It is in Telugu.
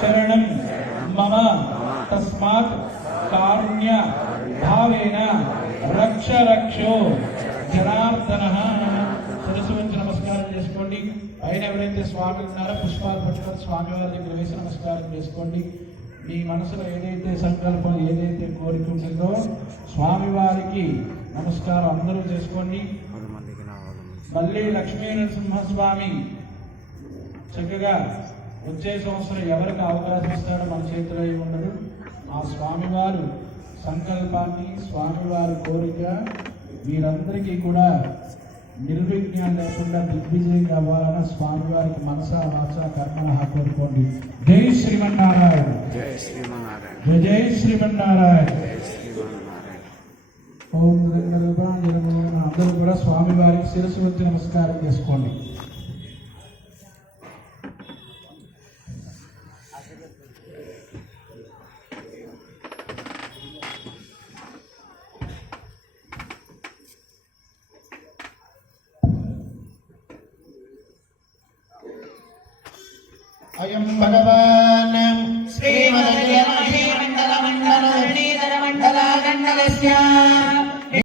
శరణం మమ తస్మాత్ కారుణ్య భావేన రక్ష రక్షో జనార్దన. శిరస్సు వంచి నమస్కారం చేసుకోండి. పైన ఎవరైతే స్వామి ఉన్నారో పుష్పాలు పట్టుకొని స్వామివారి దగ్గర వేసి నమస్కారం చేసుకోండి. మీ మనసులో ఏదైతే సంకల్పం ఏదైతే కోరిక ఉంటుందో స్వామివారికి నమస్కారం అందరూ చేసుకోండి. మళ్ళీ లక్ష్మీ నరసింహస్వామి చక్కగా వచ్చే సంవత్సరం ఎవరికి అవకాశం ఇస్తాడో మన చేతిలో ఉండదు. ఆ స్వామివారు సంకల్పాన్ని స్వామివారి కోరిక మీరందరికీ కూడా నిర్విఘ్నం లేకుండా దిగ్విజయం కావాలని స్వామివారికి మనసా వాచ కర్మణ కోరుకోండి. జై శ్రీమన్నారాయణ, జై శ్రీమన్నారాయణ, జై శ్రీమన్నారాయణ. ఓం అందరూ కూడా స్వామివారికి శిరస్సు వచ్చి నమస్కారం చేసుకోండి. అయం భగవాన్